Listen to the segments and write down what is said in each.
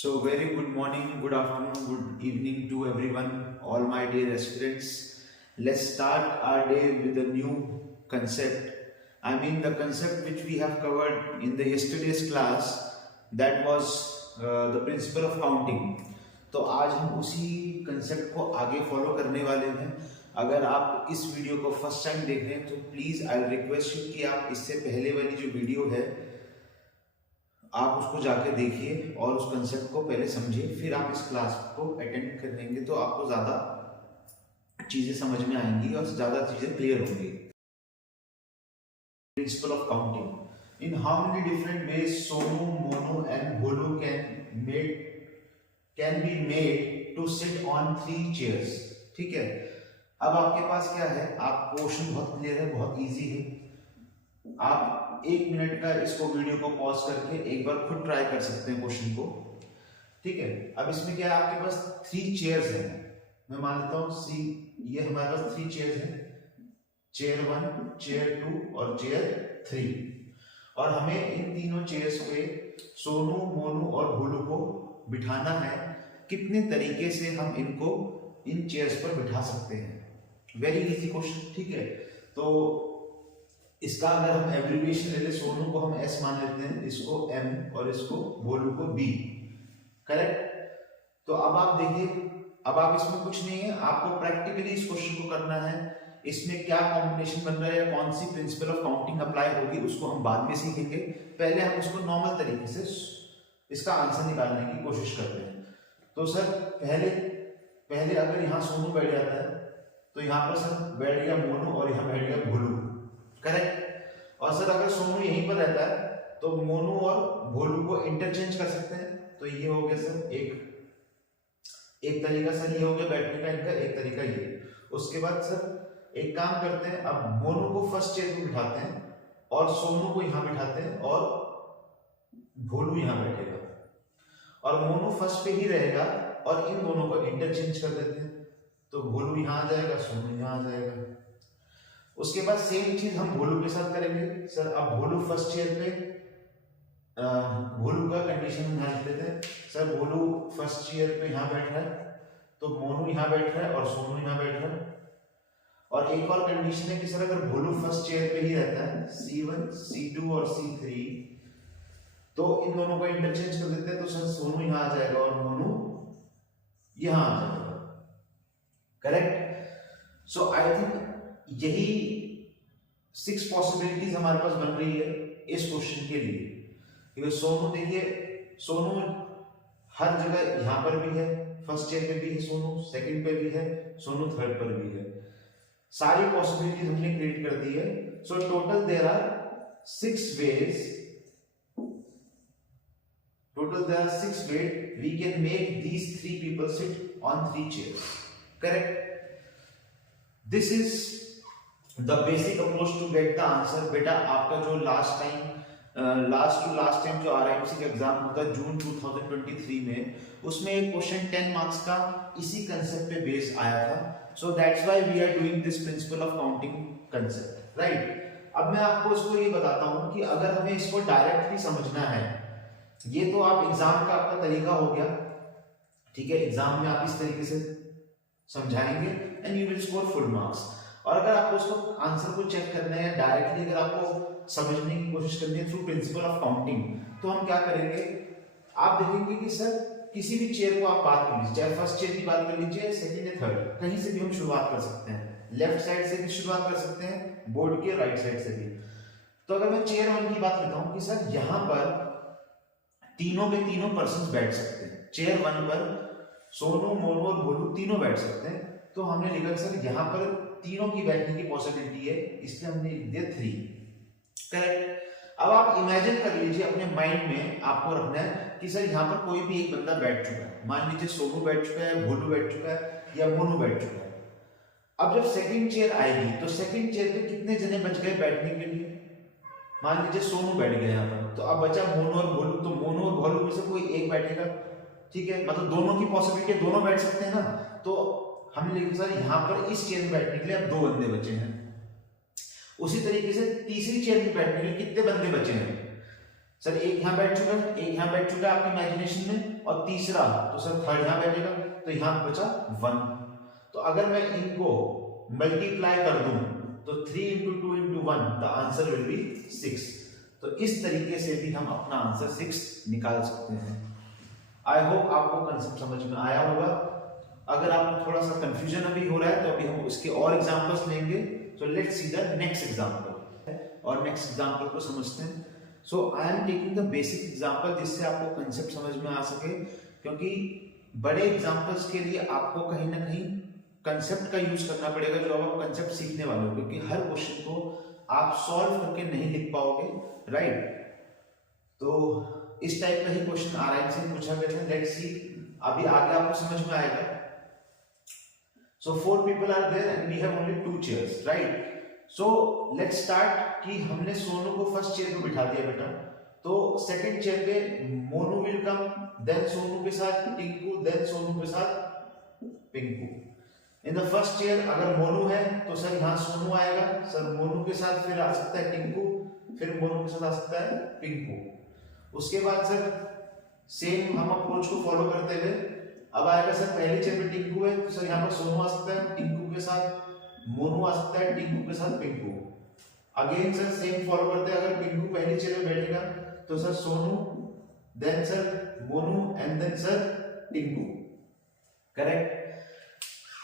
So, very good morning, good afternoon, good evening to everyone, all my dear aspirants. Let's start our day with a new concept. I mean, the concept which we have covered in the yesterday's class, that was the principle of counting. तो आज हम उसी concept को आगे follow करने वाले हैं. अगर आप इस वीडियो को फर्स्ट टाइम देख रहे हैं तो प्लीज़ आई रिक्वेस्ट यू कि आप इससे पहले वाली जो वीडियो है आप उसको जाके देखिए और उस कंसेप्ट को पहले समझिए, फिर आप इस क्लास को अटेंड करेंगे तो आपको ज़्यादा चीज़ें समझ में आएंगी और ज़्यादा चीज़ें क्लियर होंगी. Principle of counting. In how many different ways Sonu, Monu and Bholu can be made to sit on 3 chairs. ठीक है, अब आपके पास क्या है, आप क्वेश्चन बहुत क्लियर है, बहुत इजी है. आप 1 मिनट का इसको वीडियो को पॉज करके एक बार खुद ट्राई कर सकते हैं क्वेश्चन को. ठीक है, अब इसमें क्या है, आपके पास 3 चेयर्स हैं. मैं मान लेता हूं सी, ये हमारे पास 3 चेयर्स हैं, चेयर 1, चेयर 2 और चेयर 3. और हमें इन तीनों चेयर्स पे सोनू, मोनू और भोलू को बिठाना है. कितने तरीके से हम इनको इन चेयर्स पर बिठा सकते हैं? Very easy question. ठीक है, तो इसका अगर हम एब्रिविएशन ले ले, सोनू को हम एस मान लेते हैं, इसको एम और इसको भोलू को बी. करेक्ट. तो अब आप देखिए, अब आप इसमें कुछ नहीं है, आपको प्रैक्टिकली इस क्वेश्चन को करना है. इसमें क्या कॉम्बिनेशन बन रहा है या कौन सी प्रिंसिपल ऑफ काउंटिंग अप्लाई होगी उसको हम बाद में सीखेंगे. पहले हम उसको नॉर्मल तरीके से इसका आंसर निकालने की कोशिश करते हैं. तो सर पहले अगर यहाँ सोनू बैठ जाता है तो यहाँ पर सर बैठ गया मोनू और यहाँ बैठ गया भोलू. करेक्ट. और सर अगर सोनू यहीं पर रहता है तो मोनू और भोलू को इंटरचेंज कर सकते हैं. तो ये हो गया सर एक तरीका. सर ये हो गया बैठने का इनका एक तरीका ये. उसके बाद सर एक काम करते हैं, अब मोनू को फर्स्ट चेयर पे बिठाते हैं और सोनू को यहाँ बिठाते हैं और भोलू यहाँ बैठेगा. और मोनू फर्स्ट पे ही रहेगा और इन दोनों को इंटरचेंज कर देते हैं. तो भोलू यहाँ आ जाएगा, सोनू यहाँ आ जाएगा. उसके बाद सेम चीज हम भोलू के साथ करेंगे. सर अब भोलू फर्स्ट चेयर पे, भोलू का कंडीशन हम ध्यान देते हैं. सर भोलू फर्स्ट चेयर पे यहाँ बैठ रहा है तो मोनू यहाँ बैठ रहा है और सोनू यहाँ बैठ रहा है. और एक और कंडीशन है कि सर अगर भोलू फर्स्ट चेयर पे ही रहता है, C1, C2 और C3, तो इन दोनों को इंटरचेंज कर देते हैं. तो सर सोनू यहाँ आ जाएगा और मोनू यहाँ आ जाएगा. करेक्ट. सो आई थिंक यही 6 पॉसिबिलिटीज हमारे पास बन रही है इस क्वेश्चन के लिए. क्योंकि सोनू देखिए, सोनू हर जगह यहाँ पर भी है, फर्स्ट चेयर पे भी है सोनू, सेकंड पे भी है सोनू, थर्ड पर भी है. सारी पॉसिबिलिटीज हमने क्रिएट कर दी है. So total there are 6 ways. We can make these 3 people sit on 3 chairs. Correct. This is the basic approach to get the answer. बेटा आपका जो लास्ट टाइम जो RIMC का एग्जाम होता है जून 2023 में, उसमें एक क्वेश्चन 10 मार्क्स का इसी कंसेप्ट पे बेस आया था. So that's why we are doing this principle of counting concept. Right. अब मैं आपको इसको ये बताता हूं कि अगर हमें इसको डायरेक्टली समझना है, ये तो आप एग्जाम का आपका तरीका हो गया. ठीक है, एग्जाम में आप इस तरीके से समझाएंगे and you will score full marks. और अगर आपको उसको आंसर को चेक करना है डायरेक्टली, अगर आपको समझने की कोशिश करनी है थ्रू प्रिंसिपल ऑफ काउंटिंग, तो हम क्या करेंगे, आप देखेंगे कि सर किसी भी चेयर को आप बात कर लीजिए, चाहे फर्स्ट चेयर की बात कर लीजिए, सेकंड या थर्ड, कहीं से भी हम शुरुआत कर सकते हैं. लेफ्ट साइड से भी शुरुआत कर सकते हैं, बोर्ड के राइट साइड से भी. तो अगर मैं चेयर 1 की बात करता हूं कि सर यहां पर तीनों के तीनों पर्सन बैठ सकते हैं. चेयर 1 पर सोनू, मोनू और भोलू तीनों बैठ सकते हैं. तो हमने लिखा सर यहाँ पर तीनों की बैठने की पॉसिबिलिटी है, इसलिए हमने लिख दिया 3. करेक्ट. अब आप इमेजिन कर लीजिए अपने माइंड में, आपको रखना है कि सर यहाँ पर कोई भी एक बंदा बैठ चुका है. मान लीजिए सोनू बैठ चुका है, भोलू बैठ चुका है या मोनू बैठ चुका है. अब जब सेकंड चेयर आएगी तो सेकंड चेयर पे कितने जने बच गए बैठने के लिए? मान लीजिए सोनू बैठ गया यहाँ पर, तो अब बचा मोनू और भोलू. तो मोनू और भोलू में से कोई एक बैठेगा. ठीक है, मतलब दोनों की पॉसिबिलिटी, दोनों बैठ सकते हैं ना. तो हमने लिखा सर यहाँ पर इस चेयर में बैठने के लिए अब 2 बंदे बचे हैं. उसी तरीके से तीसरी चेयर में बैठने के लिए कितने बंदे बचे हैं? सर एक यहाँ बैठ चुका है, एक यहाँ बैठ चुका है आपकी इमेजिनेशन में, और तीसरा तो सर थर्ड यहाँ बैठेगा, तो यहाँ बचा 1। तो अगर मैं इनको मल्टीप्लाई कर दूं तो 3 into 2 into 1 the answer will be 6। तो इस तरीके से भी हम अपना आंसर 6 निकाल सकते हैं। आई होप आपको कंसेप्ट समझ में आया होगा। अगर आपको थोड़ा सा कंफ्यूजन अभी हो रहा है तो अभी हम उसके और एग्जांपल्स लेंगे। So let's see the next example, और नेक्स्ट एग्जांपल को समझते हैं। So I am taking the basic example जिससे आपको कंसेप्ट समझ में आ सके, क्योंकि बड़े एग्जांपल्स के लिए आपको कहीं ना कहीं कंसेप्ट का यूज करना पड़ेगा जो आप कंसेप्ट सीखने वाले हो, क्योंकि हर क्वेश्चन को आप सॉल्व करके नहीं लिख पाओगे, राइट। तो इस टाइप का ही क्वेश्चन आरआई से पूछा गया था। लेट्स सी, अभी आगे आपको समझ में आएगा। सो 4 people are there and we have only 2 chairs, right? So let's start कि हमने सोनू को फर्स्ट चेयर पे बिठा दिया बेटा, तो सेकंड चेयर पे Monu will come, then Sonu के साथ टिंकू, देन सोनू के साथ Pinku. In the first chair अगर मोनू है तो सर यहाँ सोनू आएगा, सर मोनू के साथ फिर आ सकता है टिंकू, फिर मोनू के साथ आ सकता है पिंकू। उसके बाद सर सेम हम अप्रोच को फॉलो करते हुए अब आएगा सर पहली चेयर पे टिंकू है तो सर यहाँ पर सोनू आ सकता है, टिंकू के साथ मोनू आ सकता है, टिंकू के साथ Pinku. Again sir same follow करते हैं, अगर पिंकू पहली चेयर पे बैठेगा तो sir Sonu, then sir Monu and then sir Tinku, correct.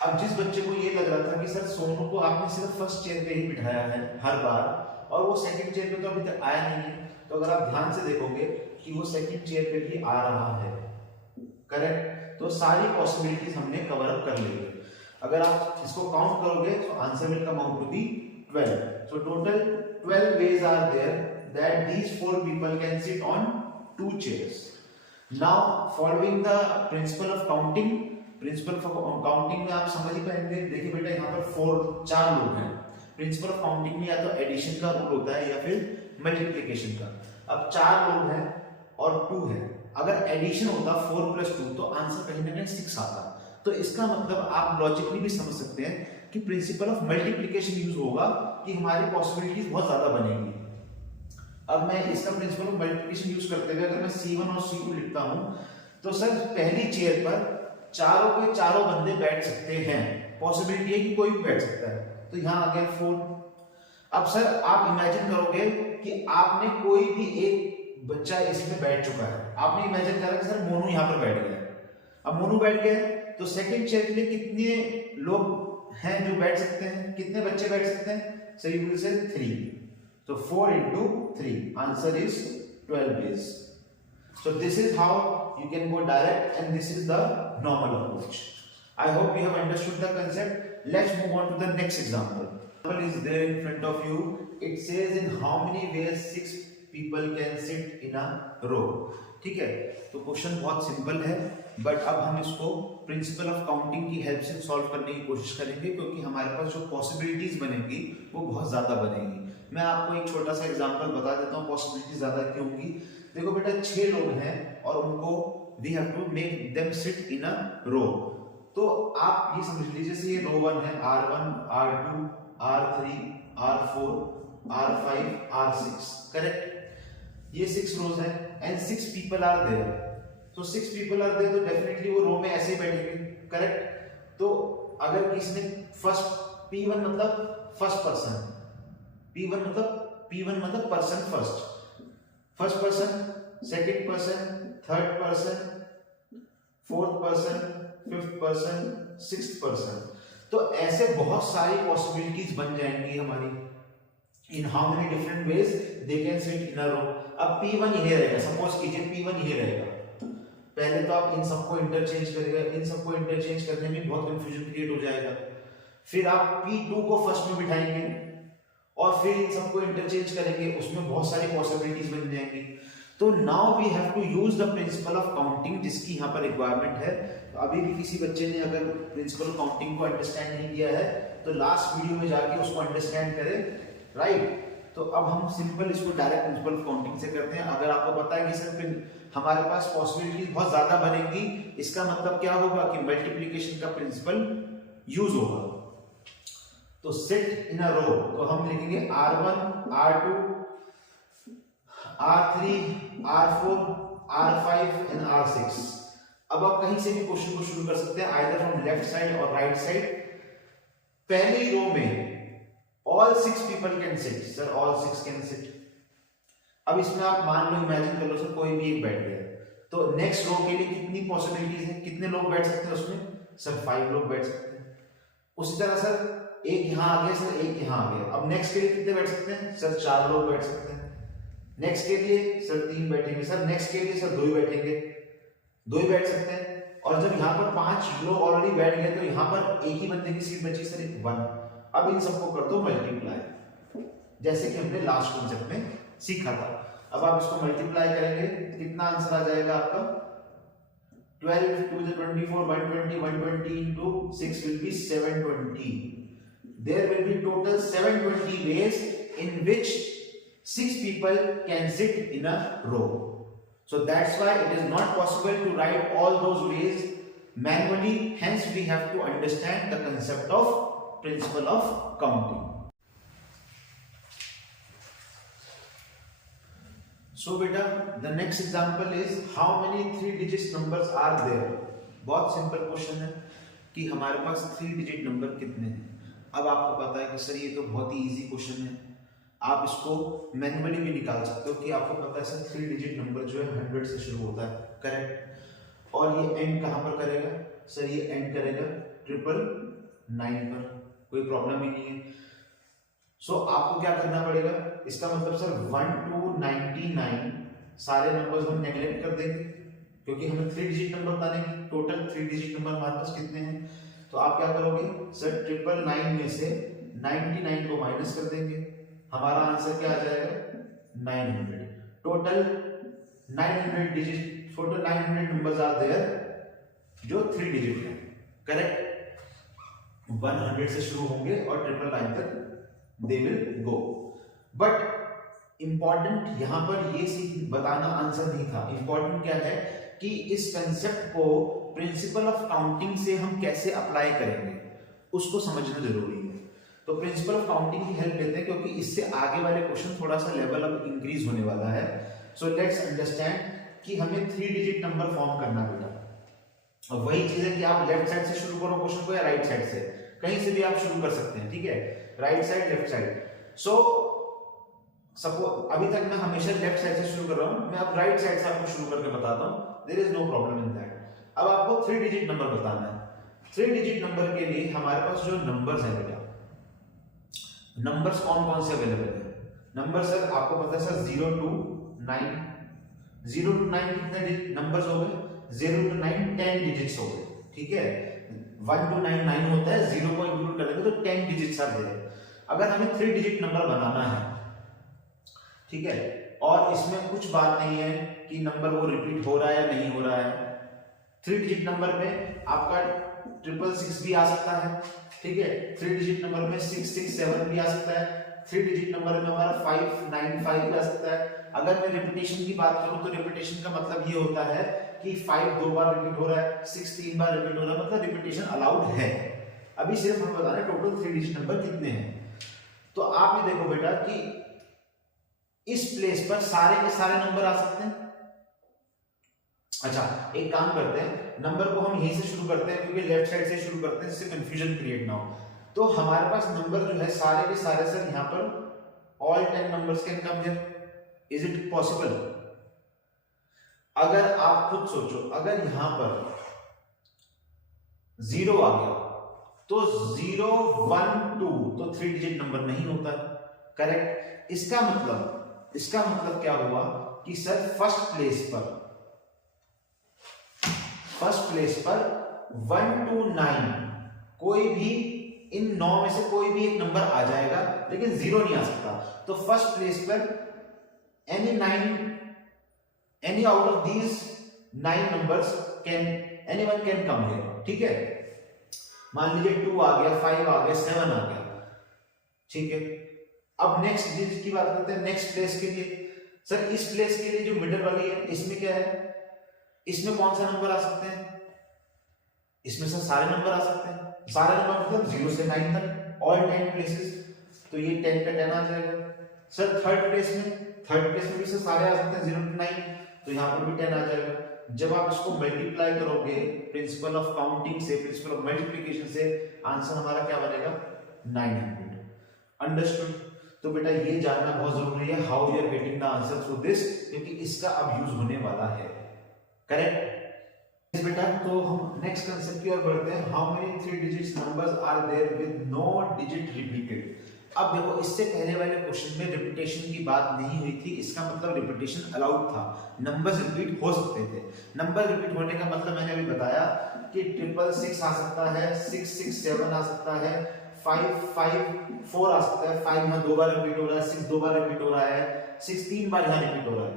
अब जिस बच्चे को ये लग रहा था कि सर सोनू को आपने सिर्फ फर्स्ट चेयर पे ही बिठाया है हर बार और वो सेकंड चेयर पे तो अभी तक आया नहीं है, तो अगर आप ध्यान से देखोगे कि वो सेकंड चेयर पे भी आ रहा है, करेक्ट। तो सारी पॉसिबिलिटीज हमने कवर अप कर ली है। अगर आप इसको काउंट करोगे तो answer will come out to be 12। So total 12 ways are there that these 4 people can sit on 2 chairs. Now following the principle of counting, principal of counting में आप समझ ही पाएंगे। देखिए बेटा यहाँ पर 4 लोग हैं। प्रिंसिपल ऑफ काउंटिंग में या तो एडिशन का रूल होता है या फिर मल्टीप्लिकेशन का। अब 4 लोग हैं और 2 है, अगर एडिशन होता 4 + 2 तो आंसर कहीं ना कहीं 6 आता। तो इसका मतलब आप लॉजिकली भी समझ सकते हैं कि प्रिंसिपल ऑफ मल्टीप्लिकेशन यूज होगा कि हमारी पॉसिबिलिटीज बहुत ज्यादा बनेगी। अब मैं इसका प्रिंसिपल ऑफ मल्टीप्लिकेशन यूज करते हुए अगर मैं C1 और C2 लिखता हूं तो सर पहली चेयर पर चारों के चारों बंदे बैठ सकते हैं, पॉसिबिलिटी है कि कोई भी बैठ सकता है, तो यहां आ गया 4। अब सर आप इमेजिन करोगे कि आपने कोई भी एक बच्चा इसमें बैठ चुका है, आपने इमेजिन करा कि सर मोनू यहां पर बैठ गया। अब मोनू बैठ गया तो सेकंड चेयर के लिए कितने लोग हैं जो बैठ सकते हैं, कितने बच्चे बैठ सकते हैं? So you will say 3। तो 4 into 3 answer is 12 ways. So this is how you can go direct and this is the normal approach. I hope you have understood the concept. Let's move on to the next example. Example is there in front of you. It says in how many ways 6 people can sit in a row. ठीक है, तो question बहुत simple है, but अब हम इसको principal of counting की help से सॉल्व करने की कोशिश करेंगे, क्योंकि हमारे पास जो पॉसिबिलिटीज बनेगी वो बहुत ज्यादा बनेगी। मैं आपको एक छोटा सा एग्जांपल बता देता हूँ पॉसिबिलिटी ज्यादा क्यों होगी। देखो बेटा 6 लोग हैं और उनको we have to make them sit in a row. तो आप ये समझ लीजिए जैसे ये रो 1 है, R1, R2, R3, R4, R5, R6, correct. ये 6 रोज हैं एंड 6 पीपल आर देयर। तो 6 पीपल आर देयर तो डेफिनेटली वो रो में ऐसे ही बैठेंगे, करेक्ट। तो अगर किसी ने फर्स्ट P1 मतलब फर्स्ट पर्सन, P1 मतलब person first person, second person, third person, fourth person, fifth person, sixth person. तो ऐसे बहुत सारी पॉसिबिलिटीज बन जाएंगी हमारी। In how many different ways they can sit in a row. अब P1 ये रहेगा, सपोज कीजिए P1 ये रहेगा। पहले तो आप इन सबको इंटरचेंज करेंगे, इन सबको इंटरचेंज करने में बहुत कंफ्यूजन क्रिएट हो जाएगा। फिर आप P2 को फर्स्ट में बिठाएंगे और फिर इन सबको इंटरचेंज करेंगे, उसमें बहुत सारी पॉसिबिलिटीज बन जाएंगी। तो now we have to use the principle of counting, जिसकी यहाँ पर रिक्वायरमेंट है। तो अभी भी किसी बच्चे ने अगर प्रिंसिपल ऑफ काउंटिंग को अंडरस्टैंड नहीं किया है तो लास्ट वीडियो में जाके उसको अंडरस्टैंड करें, राइट। तो अब हम सिंपल इसको डायरेक्ट प्रिंसिपल ऑफ काउंटिंग से करते हैं। अगर आपको पता है कि सर हमारे पास पॉसिबिलिटीज बहुत ज्यादा बनेंगी, इसका मतलब क्या होगा कि मल्टीप्लिकेशन का प्रिंसिपल यूज होगा। तो सिट इन अ रो, तो हम लिखेंगे R1, R2, R3, R4, R5 and R6। अब आप कहीं से भी क्वेश्चन को शुरू कर सकते हैं, आइदर फ्रॉम लेफ्ट साइड और राइट साइड। पहली रो में all 6 people can sit, sir all 6 can sit। अब इसमें आप मान लो, इमेजिन कर लो सर कोई भी एक बैठ गया, तो नेक्स्ट रो के लिए कितनी पॉसिबिलिटीज है, कितने लोग बैठ सकते हैं उसमें, सर 5 लोग बैठ सकते हैं। उसी तरह सर एक यहाँ आ गया, सर एक यहाँ आ गया, अब नेक्स्ट के लिए कितने बैठ सकते हैं, सर 4 लोग बैठ सकते हैं। नेक्स्ट के लिए सर 3 बैठेंगे, सर नेक्स्ट के लिए सर 2 ही बैठेंगे, 2 ही बैठ सकते हैं। और जब यहाँ पर 5 लोग ऑलरेडी बैठ गए तो यहाँ पर एक ही बंदे की सीट बची, सर 1। अब इन सबको कर दो मल्टीप्लाई, जैसे कि हमने लास्ट कॉन्सेप्ट में सीखा था। अब आप इसको मल्टीप्लाई करेंगे, कितना आंसर आ जाएगा आपका, 12 2 24 120 120 into 6 will be 720। there will be total 720 ways in which 6 people can sit in a row, so that's why it is not possible to write all those ways manually, hence we have to understand the concept of principle of counting। So beta, the next example is how many 3 digit numbers are there। बहुत simple question है कि हमारे पास 3 digit number कितने हैं। अब आपको पता है कि सर ये तो बहुत ही इजी क्वेश्चन है, आप इसको मैन्युअली भी निकाल सकते हो कि आपको पता है सर 3 डिजिट नंबर जो है 100 से शुरू होता है, करेक्ट। और ये एंड कहां पर करेगा, सर ये एंड करेगा 999 पर, कोई प्रॉब्लम ही नहीं है। सो आपको क्या करना पड़ेगा, इसका मतलब सर 1 to 99 सारे नंबर्स हम नेगलेक्ट कर देंगे क्योंकि हमें 3 डिजिट नंबर बताने हैं। टोटल 3 डिजिट नंबर हमारे पास कितने हैं, तो आप क्या करोगे सर 999 में से 99 को माइनस कर देंगे, हमारा आंसर क्या आ जाएगा 900। Total 900 digit, total 900 numbers are there जो 3 डिजिट हैं, करेक्ट। 100 से शुरू होंगे और 999 तक they will go। But important यहां पर ये बताना आंसर नहीं था, इंपॉर्टेंट क्या है कि इस कंसेप्ट को प्रिंसिपल ऑफ काउंटिंग से हम कैसे अप्लाई करेंगे उसको समझना जरूरी है। तो प्रिंसिपल ऑफ काउंटिंग की हेल्प लेते हैं क्योंकि इससे आगे वाले क्वेश्चन थोड़ा सा लेवल अब इंक्रीज होने वाला है। सो लेट्स अंडरस्टैंड कि हमें 3 डिजिट नंबर फॉर्म करना बेटा, और वही चीज है कि आप लेफ्ट साइड से शुरू करो क्वेश्चन को या राइट साइड से, कहीं से भी आप शुरू कर सकते हैं, ठीक है, right side left side. So suppose अभी तक मैं हमेशा लेफ्ट साइड से शुरू कर रहा हूं, मैं अब राइट साइड से आपको शुरू करके बताता हूं, there is no problem in that. अब आपको 3 डिजिट नंबर बताना है। 3 डिजिट नंबर के लिए हमारे पास जो नंबर्स हैं बेटा, नंबर्स कौन कौन से अवेलेबल है, नंबर सर आपको पता है सर 0 to 9, 0 to 9 कितने नंबर्स हो गए, 0 to 9 10 डिजिट्स हो गए, ठीक है। 1 to 9 9 होता है, 0 को इंक्लूड कर देंगे तो 10 डिजिट्स आ गए। अगर हमें 3 डिजिट नंबर बनाना है, ठीक है, और इसमें कुछ बात नहीं है कि नंबर वो रिपीट हो रहा है या नहीं हो रहा है। 3 डिजिट नंबर में आपका 666 भी आ सकता है, ठीक है, 3 डिजिट नंबर में 667 भी आ सकता है, 3 डिजिट नंबर में हमारा 595 भी आ सकता है। अगर मैं रिपीटेशन की बात करूं तो रिपीटेशन का मतलब ये होता है कि 5 2 बार रिपीट हो रहा है, 6 3 बार रिपीट हो रहा है, मतलब रिपीटेशन अलाउड है। अभी सिर्फ हम बता रहे हैं टोटल 3 डिजिट नंबर कितने हैं। तो आप ये देखो बेटा कि इस प्लेस पर सारे के सारे नंबर आ सकते हैं। अच्छा एक काम करते हैं, नंबर को हम यहीं से शुरू करते हैं क्योंकि लेफ्ट साइड से शुरू करते हैं जिससे कंफ्यूजन क्रिएट ना हो। तो हमारे पास नंबर जो है सारे के सारे सर यहां पर all 10 numbers can come here, is it possible? अगर आप खुद सोचो, अगर यहां पर 0 आ गया तो 0 1 2 तो 3 डिजिट नंबर नहीं होता, करेक्ट। इसका मतलब क्या हुआ कि सर फर्स्ट प्लेस पर 1 to 9 कोई भी इन 9 में से कोई भी एक नंबर आ जाएगा लेकिन 0 नहीं आ सकता। तो फर्स्ट प्लेस पर any out of these 9 numbers anyone can come here, ठीक है। मान लीजिए 2 आ गया, 5 आ गया, 7 आ गया, ठीक है। अब नेक्स्ट डिजिट की बात करते हैं, नेक्स्ट प्लेस के लिए। सर इस प्लेस के लिए जो मिडिल वाली है इसमें क्या है, इसमें कौन सा नंबर आ सकते हैं? इसमें सर सारे नंबर आ सकते हैं, सारे नंबर मतलब 0 से 9 तक ऑल 10 प्लेसेस। तो ये 10 का 10 आ जाएगा, सर थर्ड प्लेस में भी सर सारे आ सकते हैं 0 to 9, तो यहाँ पर भी 10 आ जाएगा। जब आप इसको मल्टीप्लाई करोगे प्रिंसिपल ऑफ काउंटिंग से, प्रिंसिपल ऑफ मल्टीप्लिकेशन से, आंसर हमारा क्या बनेगा 900। अंडरस्टूड? तो बेटा ये जानना बहुत जरूरी है, how you are getting the answer through this, क्योंकि इसका अब यूज होने वाला है। करेक्ट बेटा? तो हम नेक्स्ट कांसेप्ट की ओर बढ़ते हैं। How many 3 digits numbers are there with no digit repeated. अब देखो, इससे पहले वाले क्वेश्चन में रिपीटेशन की बात नहीं हुई थी, इसका मतलब रिपीटेशन अलाउड था, नंबर्स रिपीट हो सकते थे। नंबर रिपीट होने का मतलब मैंने अभी बताया कि 666 आ सकता है, 667 आ सकता है, 554 आ सकता है, 5 यहाँ 2 बार रिपीट हो रहा है, 6 2 बार रिपीट हो रहा है, 6 3 बार यहाँ रिपीट हो रहा है।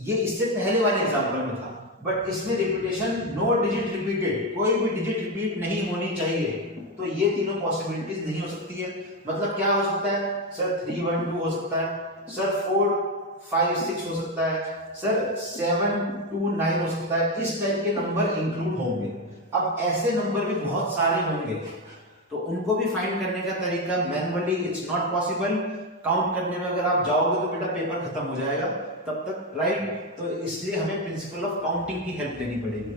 ये इससे पहले वाले एग्जांपल में था, बट इसमें रिपीटेशन नो डिजिट रिपीटेड, कोई भी डिजिट रिपीट नहीं होनी चाहिए। तो ये तीनों पॉसिबिलिटीज नहीं हो सकती है। मतलब क्या हो सकता है सर? 3 1 2 हो सकता है सर, 4 5 6 हो सकता है सर, 7 2 9 हो सकता है। इस टाइप के नंबर इंक्लूड होंगे। अब ऐसे नंबर भी बहुत सारे होंगे, तो उनको भी फाइंड करने का तरीका manually it's not possible. Count करने में अगर आप जाओगे तो बेटा पेपर खत्म हो जाएगा तब तक, राइट? तो इसलिए हमें प्रिंसिपल ऑफ काउंटिंग की हेल्प लेनी पड़ेगी।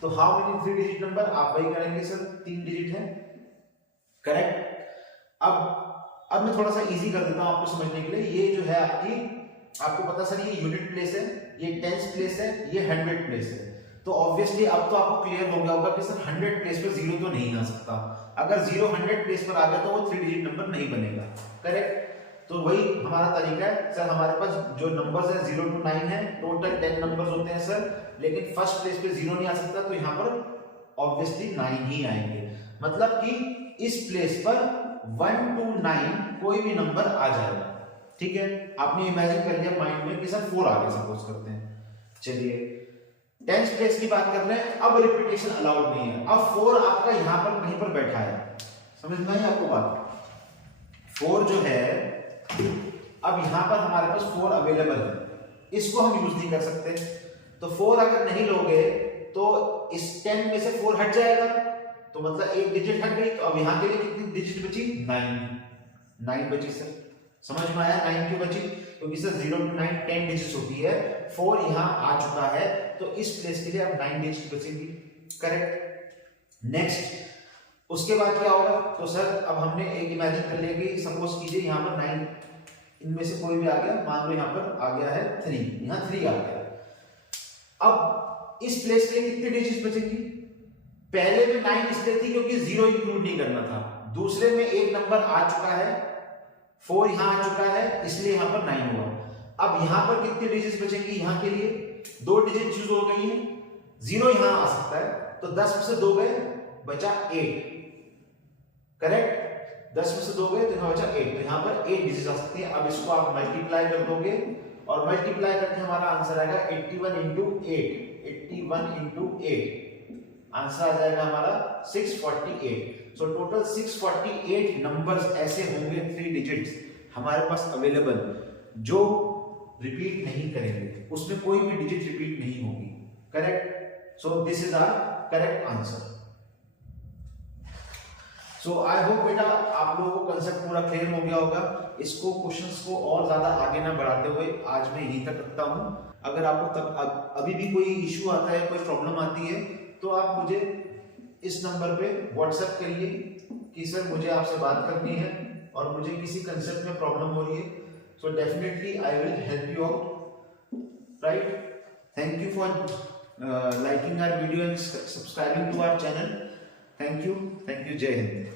तो हाउ मेनी 3 डिजिट नंबर, आप वही करेंगे सर, 3 डिजिट है। करेक्ट? अब मैं थोड़ा सा इजी कर देता हूं आपको समझने के लिए। ये जो है आपको पता सर, ये यूनिट प्लेस है, ये टेंस प्लेस है, ये 100 प्लेस है। तो ऑब्वियसली अब तो आपको क्लियर हो गया होगा कि सर 100 प्लेस पर 0 तो नहीं आ सकता। अगर 0 100 प्लेस पर आ गया तो वो 3 डिजिट नंबर नहीं बनेगा। करेक्ट? तो वही हमारा तरीका है सर। हमारे पास जो नंबर्स है 0 to 9 है, टोटल 10 नंबर्स होते हैं सर, लेकिन फर्स्ट प्लेस पे 0 नहीं आ सकता, तो यहाँ पर ऑब्वियसली 9 ही आएंगे। मतलब कि इस प्लेस पर 1 to 9 कोई भी नंबर आ जाएगा। ठीक है? आपने इमेजिन कर लिया माइंड में कि सर 4 आ गया, सपोज करते हैं। चलिए, टेंस प्लेस की बात कर रहे हैं, अब रिपीटेशन अलाउड नहीं है। अब 4 आपका यहाँ पर कहीं पर बैठा है, समझ में आई आपको बात? 4 जो है, अब यहां पर हमारे पास 4 अवेलेबल है, इसको हम यूज नहीं कर सकते। तो 4 अगर नहीं लोगे तो इस 10 में से 4 हट जाएगा, तो मतलब एक डिजिट हट गई। तो अब यहां के लिए कितनी डिजिट बची? 9 बची सर। समझ में आया 9 क्यों बची? क्योंकि सर 0 to 9 10 डिजिट्स होती है, 4 यहां आ चुका है, तो इस प्लेस के लिए अब 9 डिजिट बचेंगी। करेक्ट? नेक्स्ट, उसके बाद क्या होगा? तो सर अब हमने एक इमेजिन कर लिया कि सपोज कीजिए यहाँ पर 9 इनमें से कोई भी आ गया, मान लो यहाँ पर आ गया है 3, यहाँ 3 आ गया। अब इस प्लेस के लिए कितनी डिजिट्स बचेंगी? पहले में 9 इसलिए थी क्योंकि 0 इंक्लूड नहीं करना था, दूसरे में एक नंबर आ चुका है, 4 यहाँ आ चुका है, इसलिए यहाँ पर 9 हुआ। अब यहाँ पर कितनी डिजिट्स बचेंगी? यहाँ के लिए 2 डिजिट चूज हो गई है, 0 यहाँ आ सकता है, तो 10 में से 2 गए, बचा 8। करेक्ट? 10 में से 2 गए तो यहाँ बचा 8, तो यहाँ पर 8 डिजिट आ सकती है। अब इसको आप मल्टीप्लाई कर दोगे और मल्टीप्लाई करके हमारा आंसर आएगा 81 into 8, 81 into 8, आंसर आ जाएगा हमारा 648। सो टोटल 648 नंबर्स ऐसे होंगे 3 डिजिट्स हमारे पास अवेलेबल, जो रिपीट नहीं करेंगे, उसमें कोई भी डिजिट रिपीट नहीं होगी। Correct? So this is our correct answer. So I hope बेटा आप लोगों को कंसेप्ट पूरा क्लियर हो गया होगा। इसको क्वेश्चंस को और ज्यादा आगे ना बढ़ाते हुए आज मैं यहीं तक रखता हूं। अगर आपको तब अभी भी कोई इश्यू आता है, कोई प्रॉब्लम आती है, तो आप मुझे इस नंबर पे व्हाट्सएप करिए कि सर मुझे आपसे बात करनी है और मुझे किसी कंसेप्ट में प्रॉब्लम हो रही है। So definitely I will help you out, right? Thank you for liking our video and subscribing to our channel. Thank you. Jai Hind.